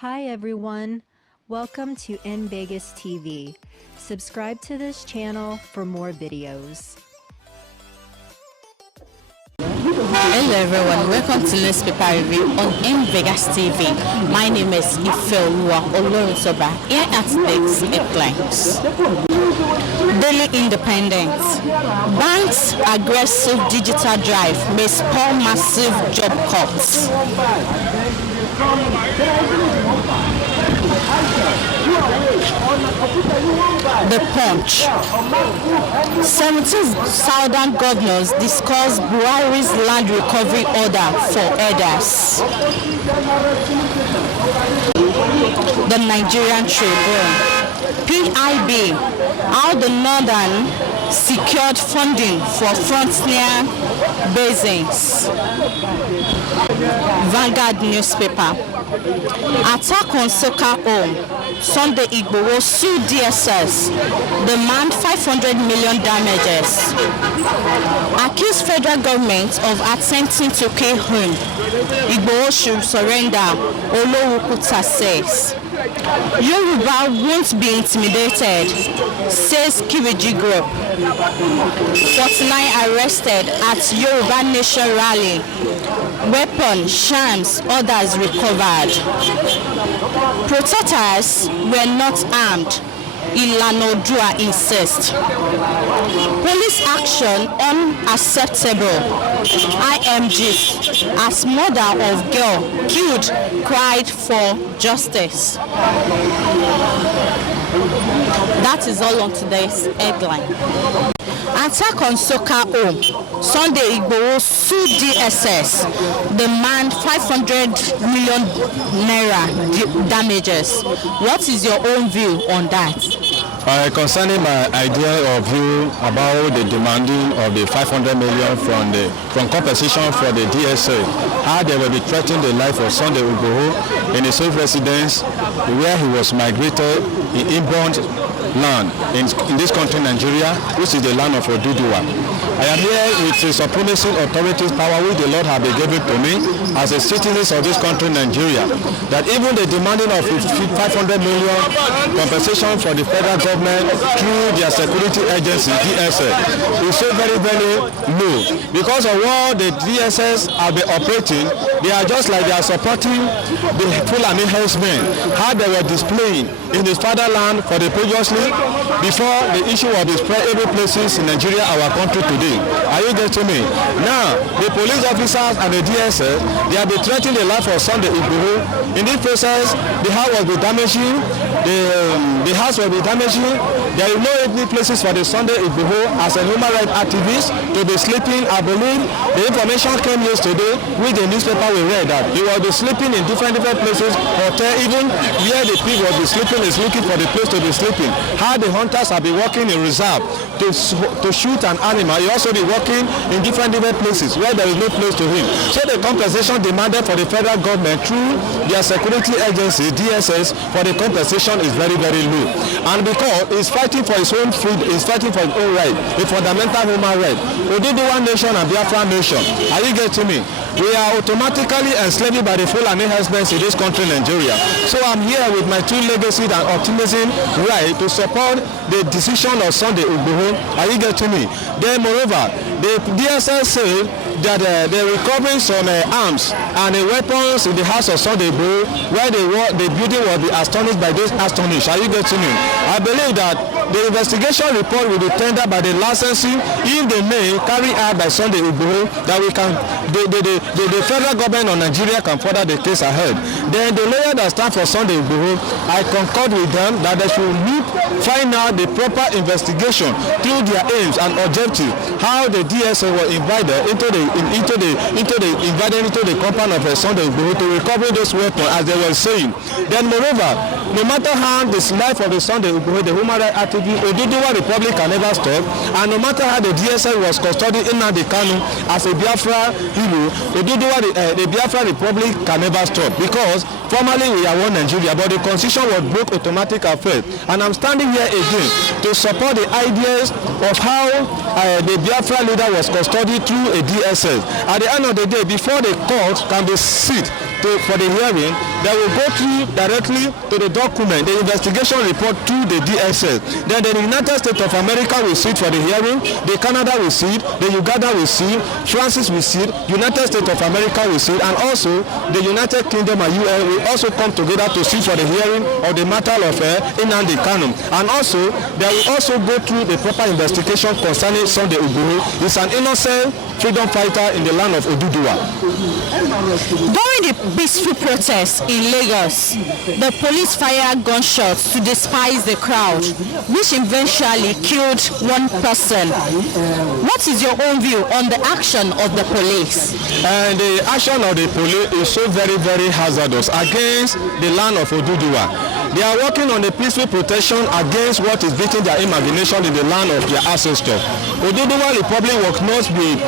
Hi everyone, welcome to In Vegas TV. Subscribe to this channel for more videos. Hello everyone, welcome to Newspaper Review on N Vegas TV. My name is Igboho Soba. Here at today's headlines. Daily Independent. Banks' aggressive digital drive may spur massive job cuts. The Punch. 17 southern governors discuss Buhari's land recovery order for herders. The Nigerian Tribune. PIB. How the Northern secured funding for frontier basins. Vanguard newspaper. Attack on Soka home. Sunday Igboho sued DSS. Demand 500 million damages. Accused federal government of attempting to kill him. Igboho should surrender, Olowukuta says. Yoruba won't be intimidated, says Kiriji Group. 49 arrested at Yoruba Nation rally. Weapon, shams, others recovered. Protesters were not armed. Ilana Odua insists. Police action unacceptable. IMG as mother of girl killed cried for justice. That is all on today's headline. Attack on Soka home. Sunday Igboho sued DSS. Demand 500 million naira damages. What is your own view on that? Concerning my idea or view about the demanding of the 500 million from compensation for the DSA, how they will be threatening the life of Sunday Igboho in his safe residence where he was migrated in inbound land in this country, Nigeria, which is the land of Oduduwa. I am here with the supremacy authorities power which the Lord has been given to me as a citizen of this country, Nigeria, that even the demanding of 500 million compensation for the federal government through their security agency, DSS, is so very, very low. Because of what the DSS have been operating, they are just like they are supporting the Fulani herdsmen, how they were displaying in the fatherland for the previously, before the issue of the spread every places in Nigeria, our country today. Are you getting me? Now, the police officers and the DSS, they have been threatening the life of Sunday Igboho. In this process, the house will be damaging, the house will be damaging. There is no any places for the Sunday Igboho as a human rights activist to be sleeping. I believe the information came yesterday with the newspaper we read that he will be sleeping in different places, hotel, even where the pig will be sleeping is looking for the place to be sleeping. How the hunters have been working in reserve to shoot an animal. He also be working in different places where there is no place to him. So the compensation demanded for the federal government through their security agency, DSS, for the compensation is very, very low. And because he's fighting for his own freedom, he's fighting for his own right, a fundamental human right. Oduduwa nation and Biafra nation. Are you getting me? We are automatically enslaved by the Fulani herdsmen in this country, Nigeria. So I'm here with my two legacy and optimism right to support the decision of Sunday Igboho. Are you getting me? Then moreover, the DSS say that they're recovering some arms and weapons in the house of Sunday Igboho where the building will be astonished by those astonished. Are you getting me? I believe that the investigation report will be tendered by the licensing if they may carry out by Sunday Igboho that we can the federal government of Nigeria can further the case ahead. Then the lawyer that stand for Sunday Igboho, I concord with them that they should find out the proper investigation through their aims and objectives, how the DSA were invited into the compound of Sunday Igboho to recover those weapons as they were saying. Then moreover, no matter how this life of the Sunday Igboho, the human rights activist, Oduduwa Republic can never stop, and no matter how the DSA was custodied in Nnamdi Kanu as a Biafra hero, Oduduwa the Biafra Republic can never stop, because formerly we are one Nigeria, but the constitution was broke automatic effect. And I'm standing here again to support the ideas of how the Biafra leader was custodied through a DSS. At the end of the day, before the court can be sit for the hearing, they will go through directly to the document, the investigation report to the DSS. Then the United States of America will sit for the hearing, the Canada will sit, the Uganda will sit, France will sit, United States of America will sit, and also the United Kingdom and UN will also come together to sit for the hearing of the matter of Nnamdi Kanu. And also, they will also go through the proper investigation concerning Sunday Igboho. He's an innocent freedom fighter in the land of Oduduwa. During the peaceful protest in Lagos, the police fired gunshots to disperse the crowd, which eventually killed one person. What is your own view on the action of the police? And the action of the police is so very, very hazardous against the land of Oduduwa. They are working on the peaceful protection against what is beating their imagination in the land of their ancestors. Oduduwa Republic will not be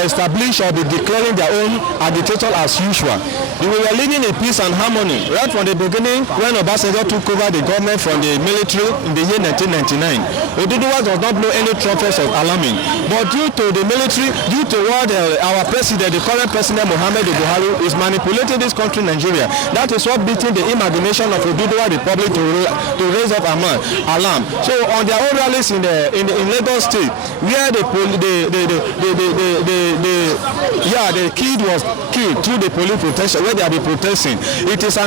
established or be declaring their own agitator as usual. We were living in peace and harmony right from the beginning when Obasanjo took over the government from the military in the year 1999. Oduduwa does not blow any trumpets of alarming. But due to the military, due to what our president, the current president Muhammad Buhari, is manipulating this country, Nigeria, that is what beating the imagination of Oduduwa Republic to raise up alarm. So on their own rallies in Lagos State, where the kid was killed through the police protection, where they are protesting, it is a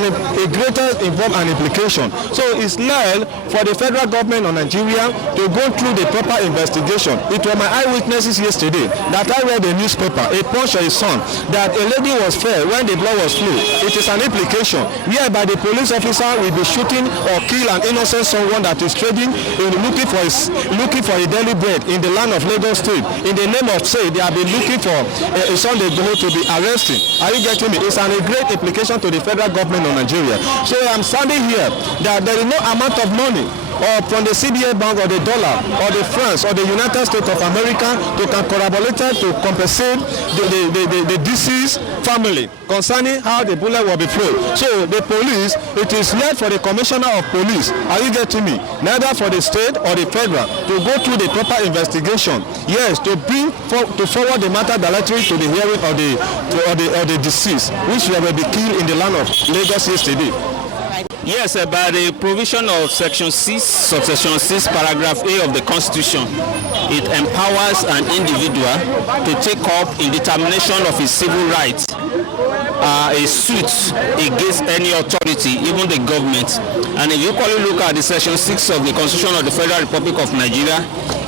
greater involved an implication. So it's led for the federal government of Nigeria to go through the proper investigation. It was my eyewitnesses yesterday that I read the newspaper, a punch of his son, that a lady was fair when the blood was flowing. It is an implication whereby the police officer will be shooting or kill an innocent someone that is trading in looking for a daily bread in the land of Lagos State. In the name of say they have been looking for a Sunday Igboho to be arrested. Are you getting me? It's a great implication to the federal government of Nigeria. So I'm standing here that there is no amount of money or from the CBA bank or the dollar or the France or the United States of America to can collaborate to compensate the deceased family concerning how the bullet will be flowed. So the police, it is led for the commissioner of police. Are you getting me? Neither for the state or the federal to go through the proper investigation. Yes, to forward the matter directly to the hearing of the deceased, which will be killed in the land of Lagos yesterday. Yes, by the provision of Section 6, Subsection 6, Paragraph A of the Constitution, it empowers an individual to take up in determination of his civil rights a suit against any authority, even the government. And if you equally look at the Section 6 of the Constitution of the Federal Republic of Nigeria,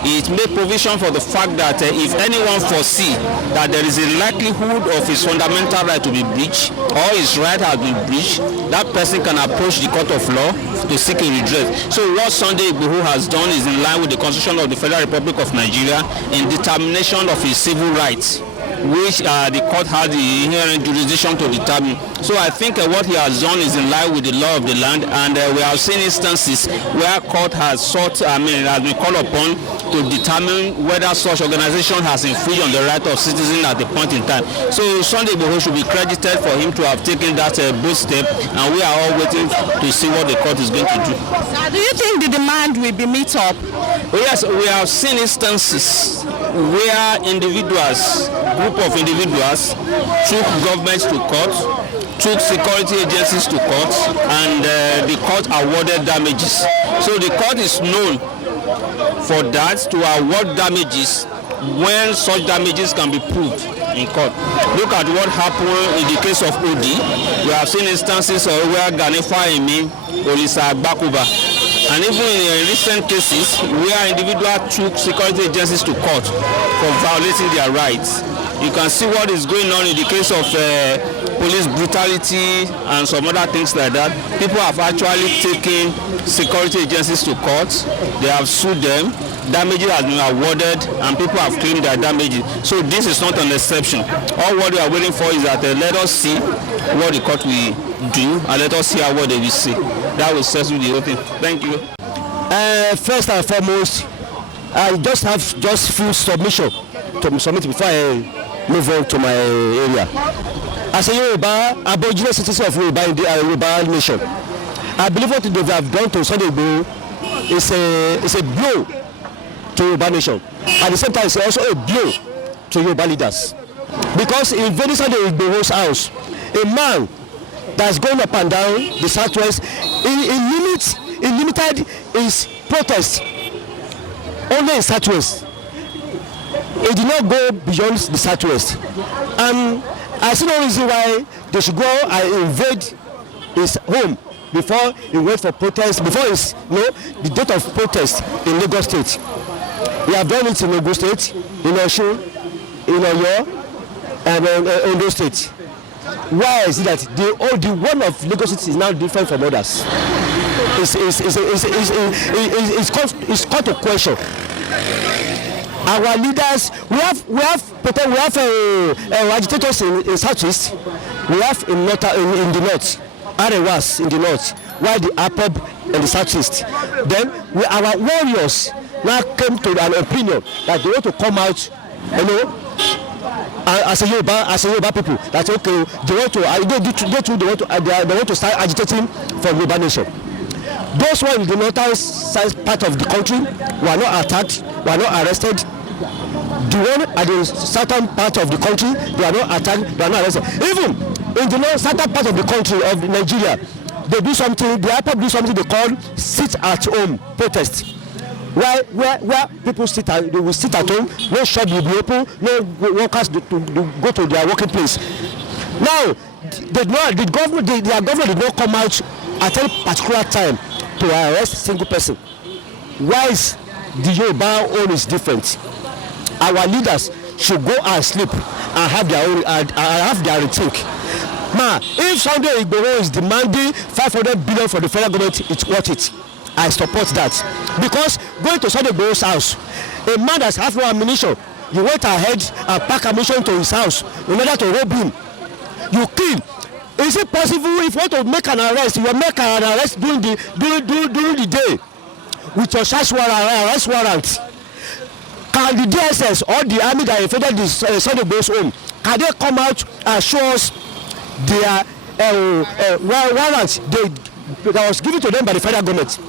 it made provision for the fact that if anyone foresee that there is a likelihood of his fundamental right to be breached or his right has been breached, that person can approach the court of law to seek a redress. So what Sunday Igboho has done is in line with the Constitution of the Federal Republic of Nigeria in determination of his civil rights, which the court has the inherent jurisdiction to determine. So I think what he has done is in line with the law of the land, and we have seen instances where court has sought, has been called upon to determine whether such organization has infringed on the right of citizens at the point in time. So Sunday Igboho should be credited for him to have taken that bold step, and we are all waiting to see what the court is going to do. Do you think the demand will be met up? Oh, yes, we have seen instances where group of individuals took governments to court, took security agencies to court, and the court awarded damages. So the court is known for that, to award damages when such damages can be proved in court. Look at what happened in the case of Odi. We have seen instances where Ganefa Emi, Olisa Bakuba, and even in recent cases where individuals took security agencies to court for violating their rights. You can see what is going on in the case of police brutality and some other things like that. People have actually taken security agencies to court. They have sued them. Damages have been awarded, and people have claimed their damages. So this is not an exception. All what we are waiting for is that let us see what the court will do, and let us see what they will say. That will settle the whole thing. Thank you. First and foremost, I just have full submission to submit before I move on to my area. As a Yoruba, Aboriginal citizen of Yoruba in the Yoruba nation, I believe what they have done to Sunday Igboho is a blow to Yoruba nation. At the same time, it's also a blow to Yoruba leaders. Because in invading Sunday Igboho's house, a man that's going up and down the southwest. He limited his protest only in southwest. It did not go beyond the southwest. And I see no reason why they should go and invade his home before he wait for protest, before his, the date of protest in Lagos State. We have done it in Lagos State, in Osun, in Oyo, and Ondo State. Why is it that the one of Lagos State is now different from others? It's called to question. Our leaders, we have agitators in southeast, we have in the north, Arewas in the north, while the APOB in the southeast. Then our warriors now came to an opinion that they want to come out, as a Yoruba people, that okay, they want to start agitating for Yoruba nation. Those who are in the northern side part of the country were not attacked, were not arrested. The one at the southern part of the country, they are not attacked, they are not arrested. Even in the southern part of the country of Nigeria, they do something, the IPOB do something they call sit-at-home protest. Where people they will sit at home, no shop will be open, no workers to go to their working place. Now, their government did not come out at any particular time to arrest a single person. Why is the Yoruba own is different? Our leaders should go and sleep and have their own have their rethink. If Sunday Igboho is demanding 500 billion for the federal government, it's worth it. I support that, because going to Sunday Igboho's house, a man that's have no ammunition, you went ahead and pack ammunition to his house in order to rob him. You kill. Is it possible if you want to make an arrest, you will make an arrest during the day with your search warrant, arrest warrant? Can the DSS or the army that invaded the Sunday Igboho's home, can they come out and show us their warrants that was given to them by the federal government?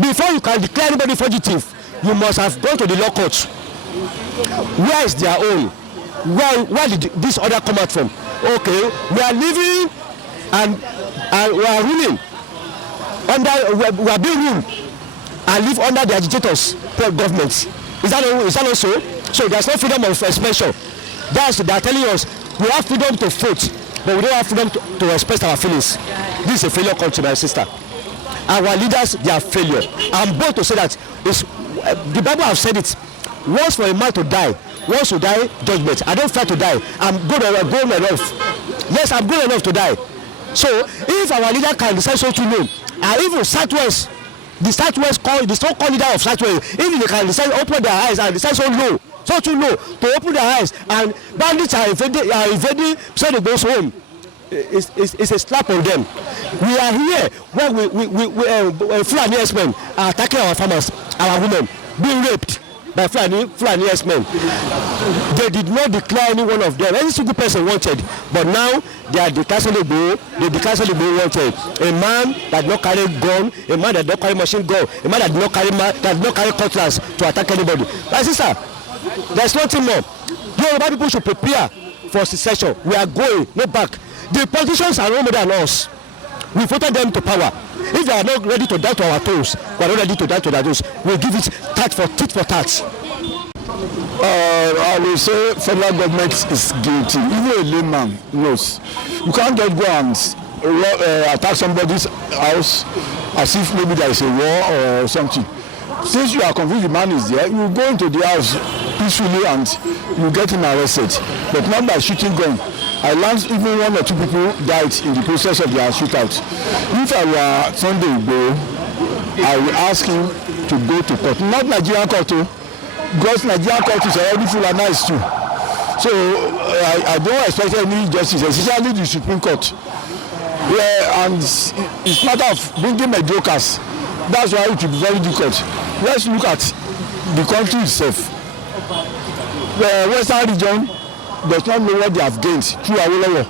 Before you can declare anybody fugitive, you must have gone to the law court. Where is their own? Where did this order come out from? Okay, we are living and we are ruling under, we are being ruled and live under the agitators government. Is that not so? So there's no freedom of expression. They are telling us we have freedom to vote, but we don't have freedom to express our feelings. This is a failure country, my sister. Our leaders, they are failure. I'm bold to say that the Bible have said it. Once for a man to die, once to die, judgment. I don't fear to die. I'm good enough. Yes, I'm good enough to die. So if our leader can decide so to know, and even Southwest, the so-called leader of Southwest, if they can decide open their eyes and decide so too low to open their eyes, and bandits are invading Sunday Igboho's home, it's a slap on them. We are here where we Fulani men are attacking our farmers, our women, being raped by Fulani men. They did not declare any one of them. Any single person wanted, but now they are declaring Igboho wanted. A man that did not carry gun, a man that did not carry machine gun, a man that did not carry cutlass to attack anybody. My sister, there's nothing more. Yoruba people should prepare for secession. We are going, no back. The politicians are no more than us. We voted them to power. If they are not ready to die to our toes, we are not ready to die to their toes. We'll give it tit for tat. I will say federal government is guilty. Even a layman knows. You can't just go and attack somebody's house as if maybe there is a war or something. Since you are convinced the man is there, you go into the house peacefully and you get him arrested, but not by shooting gun. I learned even 1 or 2 people died in the process of their shootout. If I were Sunday Igboho, I will ask him to go to court, not Nigerian court, because Nigerian court is already full and nice too. So I don't expect any justice, especially the Supreme Court. Yeah, and it's a matter of bringing mediocres. That's why it will be very difficult. Let's look at the country itself. The Western region does not know what they have gained through Awolowo.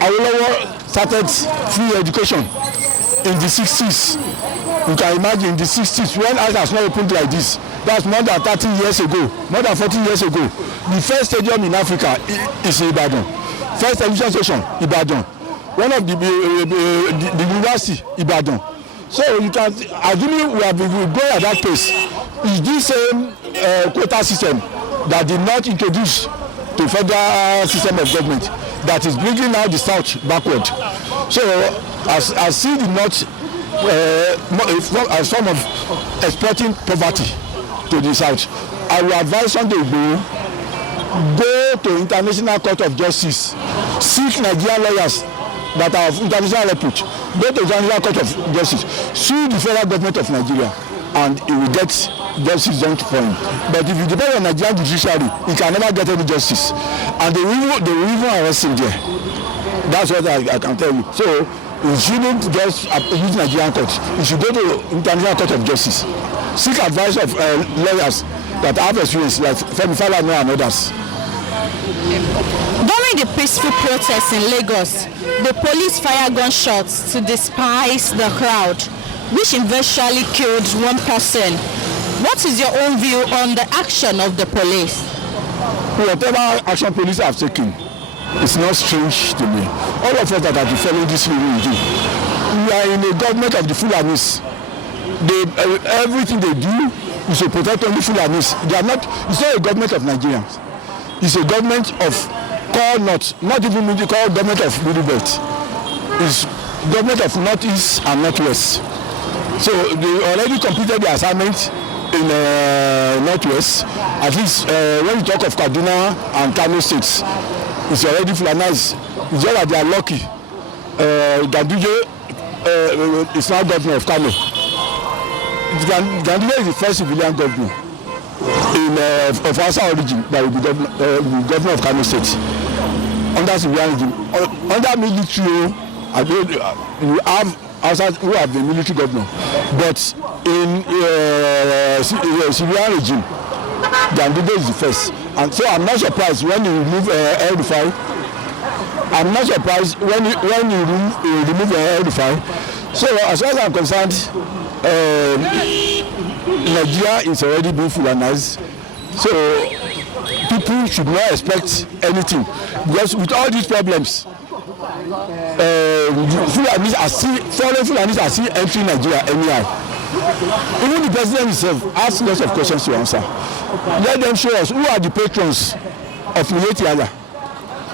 Awolowo started free education in the 60s. You can imagine in the 60s when eyes has not opened like this. That's more than 30 years ago, more than 40 years ago. The first stadium in Africa is Ibadan. First television station, Ibadan. one of the university, Ibadan. So you can, assuming we have been going at that pace, is this same quota system that did not introduce to federal system of government that is bringing now the South backward. So as see the North as form of exporting poverty to the South, I will advise Sunday Igboho go to International Court of Justice, seek Nigerian lawyers that are of international repute, go to International Court of Justice, sue the federal government of Nigeria, and he will get justice done for him. But if you depend on Nigerian judiciary, he can never get any justice, and they will even arrest him there. That's what I can tell you. So you shouldn't just use Nigerian court. You should go to International Court of Justice, seek advice of lawyers that have experience, like Femi Falana and others. During the peaceful protests in Lagos, the police fired gunshots to disperse the crowd, which eventually killed one person. What is your own view on the action of the police? Whatever action police have taken, it's not strange to me. All of us that have been following this rule do. We are in a government of the Fulanis. Everything they do is to protect only Fulanis. They are not. It's not a government of Nigerians. It's a government of not even called government of Middle Belt. It's government of Northeast and Northwest. So they already completed the assignment in Northwest. At least when you talk of Kaduna and Kano states, it's already Fulanized. It's just that they are lucky. Ganduje is now governor of Kano. Ganduje is the first civilian governor of Hausa origin that will be governor of Kano State. Under civilian regime, under military, you have Hausa who have the military governor, but in civilian regime, Ganduje is the first. And so I'm not surprised when you remove N500m. I'm not surprised when you remove N500m. So as far as I'm concerned, Nigeria is already being Fulanized. So people should not expect anything, because with all these problems, Fulanis are still entering Nigeria anyhow. Even the president himself asks lots of questions to answer. Let them show us who are the patrons of Miyetti.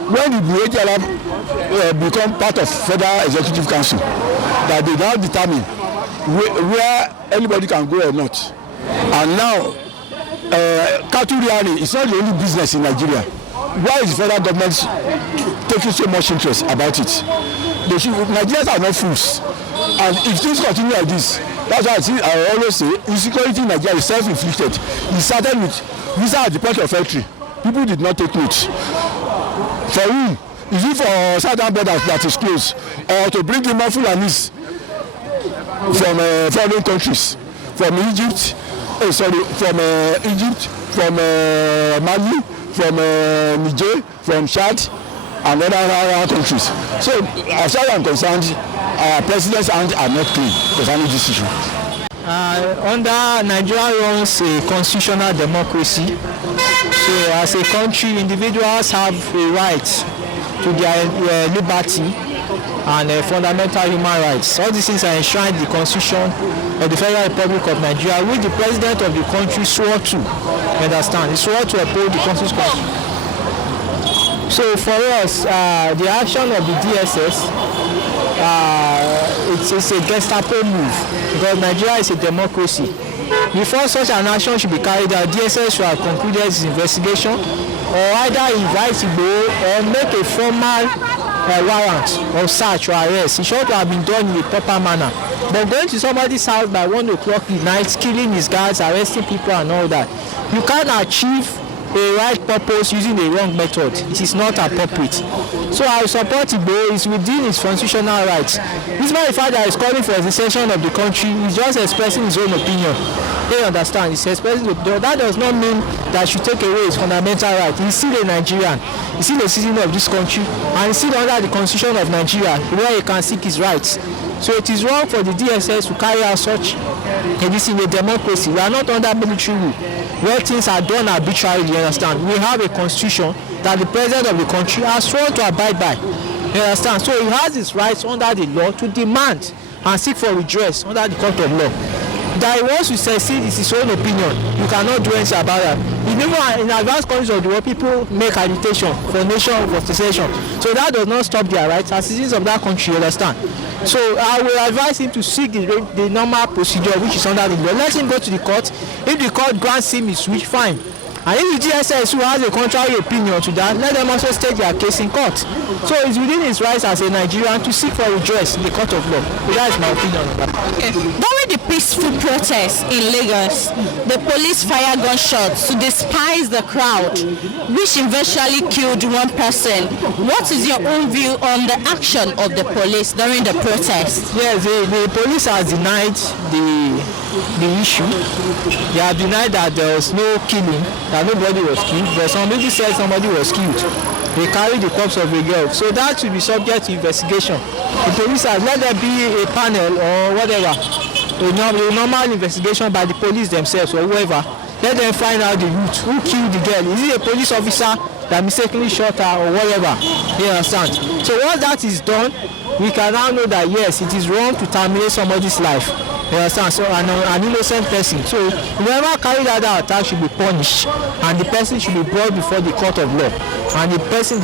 When did Miyetti become part of Federal Executive Council, that they now determine where anybody can go or not? And now, cattle rearing is not the only business in Nigeria. Why is the federal government taking so much interest about it? Nigerians are not fools. And if things continue like this, that's why I always say insecurity in Nigeria is self-inflicted. It started with visa at the point of entry. People did not take note. For whom? Is it for southern borders that is closed, or to bring in more Fulanis from foreign countries, from Egypt, from Mali, from Niger, from Chad, and other countries. So, as far as I'm concerned, our president's hands are not clean concerning this issue. Under Nigeria runs a constitutional democracy. So, as a country, individuals have a right to their liberty and fundamental human rights. All these things are enshrined in the Constitution of the Federal Republic of Nigeria, which the president of the country swore to. You understand? He swore to uphold the Constitution. So for us, the action of the DSS, it's a Gestapo move, because Nigeria is a democracy. Before such an action should be carried out, DSS should have concluded its investigation, or either invite Igboho or make a formal warrant of search or arrest. It should have been done in a proper manner. But going to somebody's house by 1 o'clock in the night, killing his guards, arresting people and all that, you can't achieve a right purpose using a wrong method. It is not appropriate. So I support Igboho. Is within his constitutional rights. Despite the fact that he's calling for a secession of the country, he's just expressing his own opinion. They understand. He's expressing that does not mean that he should take away his fundamental right. He's still a Nigerian. He's still a citizen of this country, and he's still under the Constitution of Nigeria, where he can seek his rights. So it is wrong for the DSS to carry out such in a democracy. We are not under military rule, where things are done arbitrarily. You understand? We have a constitution that the president of the country has sworn to abide by. You understand? So he has his rights under the law to demand and seek for redress under the court of law. That he wants to secede is his own opinion. You cannot do anything about that. In advanced countries of the world, people make agitation for nation, for secession. So that does not stop their rights as citizens of that country, you understand? So I will advise him to seek the normal procedure which is under the law. Let him go to the court. If the court grants him his wish, fine. And if the DSS who has a contrary opinion to that, let them also state their case in court. So it's within his rights as a Nigerian to seek for redress in the court of law. So that is my opinion on that. Okay. During the peaceful protest in Lagos, the police fired gunshots to disperse the crowd, which eventually killed one person. What is your own view on the action of the police during the protest? Yes, the police has denied the issue. They have denied that there was no killing, that nobody was killed, but some people said somebody was killed. They carried the corpse of a girl. So that should be subject to investigation. The police has let there be a panel or whatever, a normal investigation by the police themselves or whoever. Let them find out the root. Who killed the girl? Is it a police officer that mistakenly shot her or whatever? You understand? So once that is done, we can now know that yes, it is wrong to terminate somebody's life. You understand? So an innocent person. So whoever carried out that attack should be punished, and the person should be brought before the court of law, and the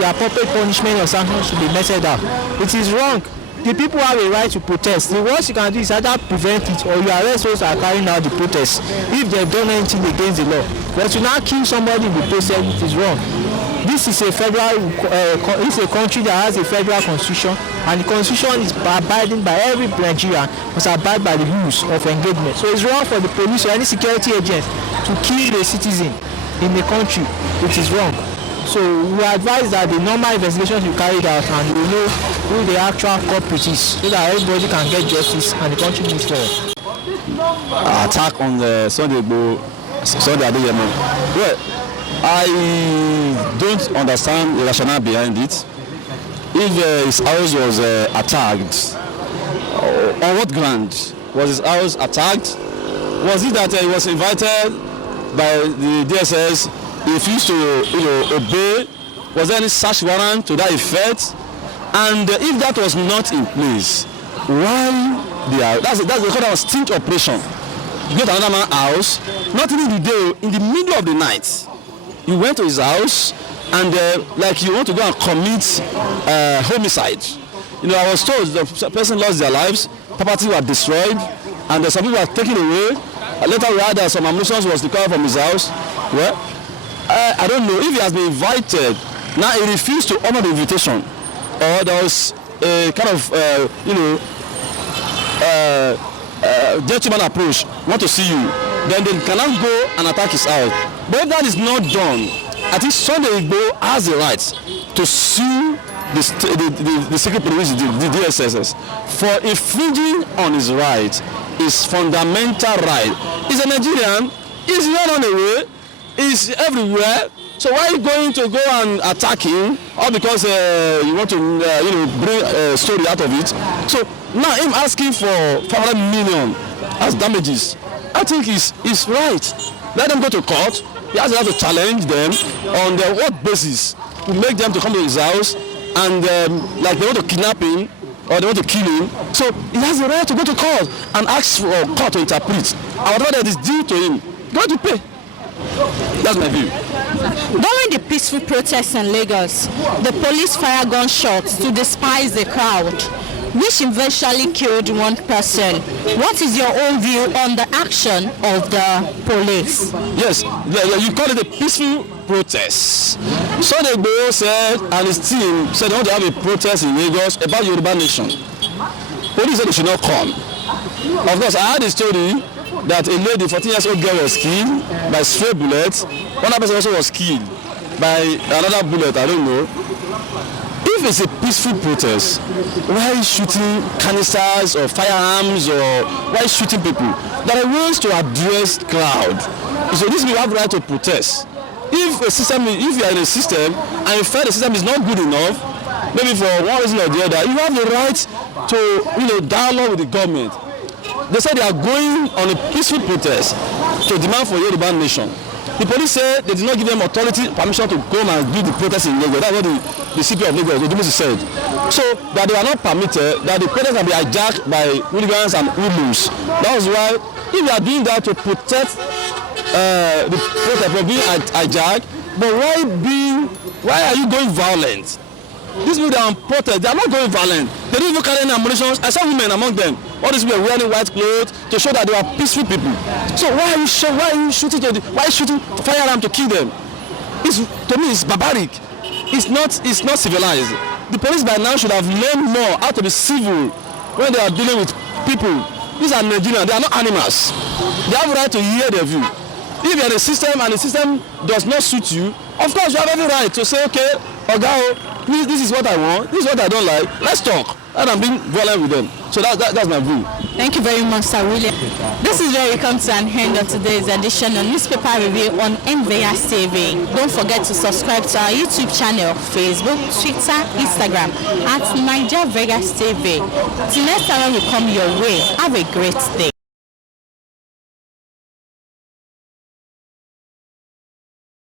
appropriate punishment or sanction should be meted out. It is wrong. The people have a right to protest. The worst you can do is either prevent it or you arrest those who are carrying out the protest if they've done anything against the law. But to now kill somebody in the process, it is wrong. This is a country that has a federal constitution, and the constitution is abiding by every Nigerian must abide by the rules of engagement. So it's wrong for the police or any security agent to kill a citizen in the country. It is wrong. So we advise that the normal investigations be carried out and we know who the actual culprit is, so that everybody can get justice and the country moves forward. Attack on the Sunday Igboho, Sunday Adeyemo. Well, I don't understand the rationale behind it. If his house was attacked, on what ground was his house attacked? Was it that he was invited by the DSS? He refused to obey? Was there any search warrant to that effect? And if that was not in place, why that's the kind of sting operation. You go to another man's house, not even the day, in the middle of the night. You went to his house and like you want to go and commit homicide. You know, I was told the person lost their lives, property were destroyed, and some people were taken away. Later we heard that some ammunition was recovered from his house. Well, I don't know if he has been invited. Now he refused to honor the invitation, or there was a kind of gentleman approach, want to see you, then they cannot go and attack his house. But if that is not done, I think Sunday Igboho has the right to sue the secret police, the DSS, for infringing on his right, his fundamental right. He's a Nigerian, he's not on the way, he's everywhere. So why are you going to go and attack him, or because you want to bring a story out of it? So now him asking for 500 million as damages, I think is right. Let them go to court. He has to challenge them on what basis to make them to come to his house and like they want to kidnap him or they want to kill him. So he has the right to go to court and ask for court to interpret. And whatever that is due to him, go to pay. That's my view. During the peaceful protests in Lagos, the police fired gunshots to disperse the crowd, which eventually killed one person. What is your own view on the action of the police? Yes, you call it a peaceful protest. Sunday Igboho said, and his team said they want to have a protest in Lagos about Yoruba nation. Police said they should not come. Of course, I heard a story that a lady, 14-year-old girl, was killed by stray bullets. One other person also was killed by another bullet, I don't know. If it's a peaceful protest, why shooting canisters or firearms, or why shooting people? There are ways to address crowd. So this people have the right to protest. If you are in a system and you feel the system is not good enough, maybe for one reason or the other, you have the right to dialogue with the government. They said they are going on a peaceful protest to demand for Yoruba nation. The police say they did not give them authority permission to come and do the protest in Lagos. That's what the CP of Lagos, Odumusi, said. So that they are not permitted, that the protest can be hijacked by hooligans and hoodlums. That was why, if you are doing that to protect the protest from being hijacked, but why are you going violent? These people that are on protest, they are not going violent. They don't even carry any ammunition. I saw women among them. All these people are wearing white clothes to show that they are peaceful people. So why are you shooting firearm to kill them? To me, it's barbaric. It's not civilized. The police by now should have learned more how to be civil when they are dealing with people. These are Nigerians. They are not animals. They have a right to hear their view. If you are in the system and the system does not suit you, of course you have every right to say, okay, Oga, please, this is what I want, this is what I don't like, let's talk. And I'm being violent with them. So that's my view. Thank you very much, Sir William. This is where we come to an end of today's edition of Newspaper Review on Vegas TV. Don't forget to subscribe to our YouTube channel, Facebook, Twitter, Instagram at Niger Vegas TV. Till next time when we come your way, have a great day.